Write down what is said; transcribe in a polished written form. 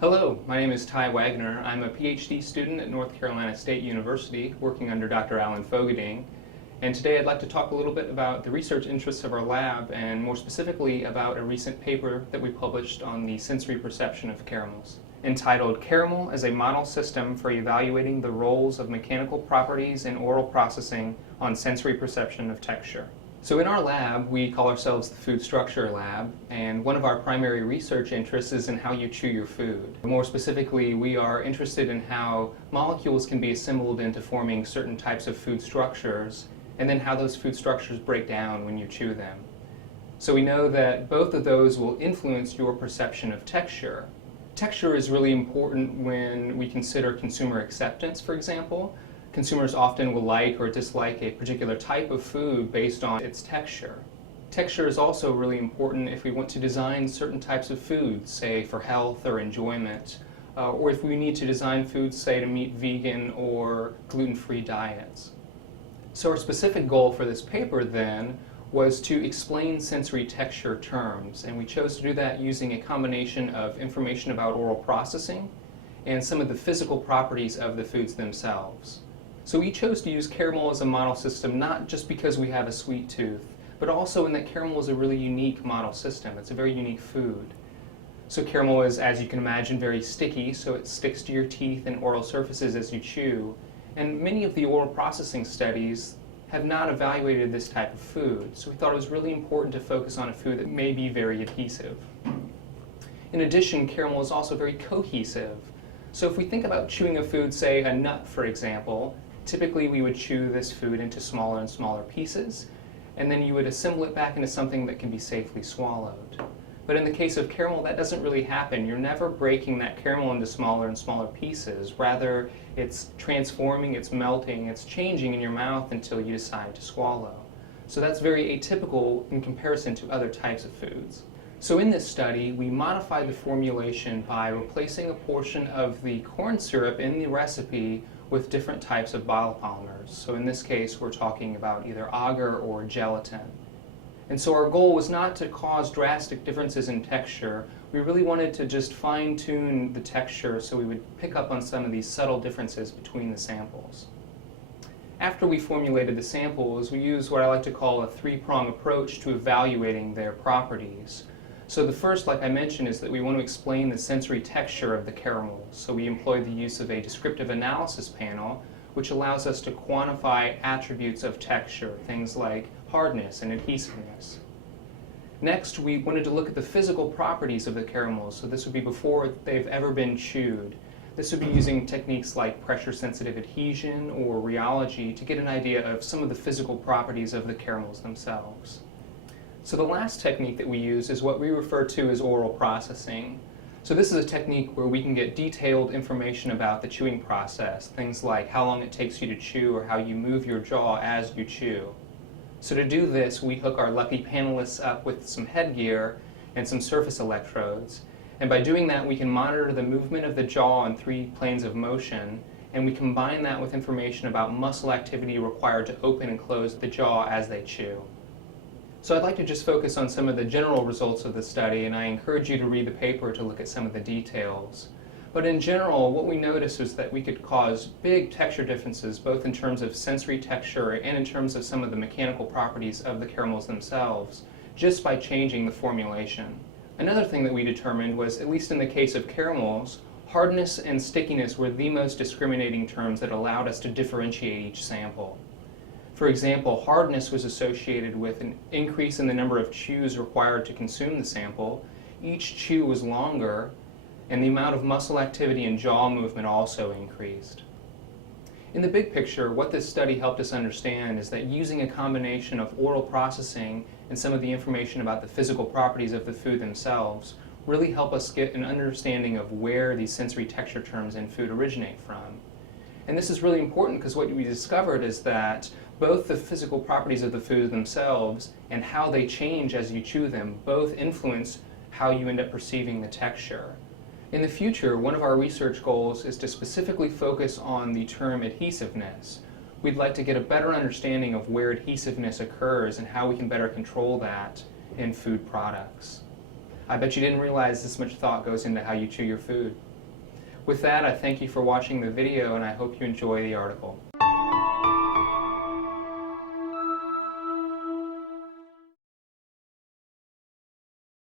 Hello, my name is Ty Wagoner. I'm a PhD student at North Carolina State University working under Dr. Alan Fogading. And today I'd like to talk a little bit about the research interests of our lab and more specifically about a recent paper that we published on the sensory perception of caramels, entitled Caramel as a Model System for Evaluating the Roles of Mechanical Properties in Oral Processing on Sensory Perception of Texture. So in our lab, we call ourselves the Food Structure Lab, and one of our primary research interests is in how you chew your food. More specifically, we are interested in how molecules can be assembled into forming certain types of food structures, and then how those food structures break down when you chew them. So we know that both of those will influence your perception of texture. Texture is really important when we consider consumer acceptance, for example. Consumers often will like or dislike a particular type of food based on its texture. Texture is also really important if we want to design certain types of foods, say for health or enjoyment, or if we need to design foods, say, to meet vegan or gluten-free diets. So our specific goal for this paper then was to explain sensory texture terms, and we chose to do that using a combination of information about oral processing and some of the physical properties of the foods themselves. So we chose to use caramel as a model system not just because we have a sweet tooth, but also in that caramel is a really unique model system. It's a very unique food. So caramel is, as you can imagine, very sticky, so it sticks to your teeth and oral surfaces as you chew. And many of the oral processing studies have not evaluated this type of food, so we thought it was really important to focus on a food that may be very adhesive. In addition, caramel is also very cohesive. So if we think about chewing a food, say a nut for example, typically we would chew this food into smaller and smaller pieces, and then you would assemble it back into something that can be safely swallowed. But in the case of caramel, that doesn't really happen. You're never breaking that caramel into smaller and smaller pieces. Rather, it's transforming, it's melting, it's changing in your mouth until you decide to swallow. So that's very atypical in comparison to other types of foods. So in this study, we modified the formulation by replacing a portion of the corn syrup in the recipe with different types of biopolymers. So in this case, we're talking about either agar or gelatin. And so our goal was not to cause drastic differences in texture. We really wanted to just fine-tune the texture so we would pick up on some of these subtle differences between the samples. After we formulated the samples, we used what I like to call a three-prong approach to evaluating their properties. So the first, like I mentioned, is that we want to explain the sensory texture of the caramel. So we employed the use of a descriptive analysis panel, which allows us to quantify attributes of texture, things like hardness and adhesiveness. Next, we wanted to look at the physical properties of the caramels. So this would be before they've ever been chewed. This would be using techniques like pressure-sensitive adhesion or rheology to get an idea of some of the physical properties of the caramels themselves. So the last technique that we use is what we refer to as oral processing. So this is a technique where we can get detailed information about the chewing process, things like how long it takes you to chew or how you move your jaw as you chew. So to do this, we hook our lucky panelists up with some headgear and some surface electrodes. And by doing that, we can monitor the movement of the jaw on 3 planes of motion, and we combine that with information about muscle activity required to open and close the jaw as they chew. So I'd like to just focus on some of the general results of the study, and I encourage you to read the paper to look at some of the details. But in general, what we noticed was that we could cause big texture differences, both in terms of sensory texture and in terms of some of the mechanical properties of the caramels themselves, just by changing the formulation. Another thing that we determined was, at least in the case of caramels, hardness and stickiness were the most discriminating terms that allowed us to differentiate each sample. For example, hardness was associated with an increase in the number of chews required to consume the sample. Each chew was longer, and the amount of muscle activity and jaw movement also increased. In the big picture, what this study helped us understand is that using a combination of oral processing and some of the information about the physical properties of the food themselves really help us get an understanding of where these sensory texture terms in food originate from. And this is really important because what we discovered is that both the physical properties of the food themselves and how they change as you chew them both influence how you end up perceiving the texture. In the future, one of our research goals is to specifically focus on the term adhesiveness. We'd like to get a better understanding of where adhesiveness occurs and how we can better control that in food products. I bet you didn't realize this much thought goes into how you chew your food. With that, I thank you for watching the video and I hope you enjoy the article.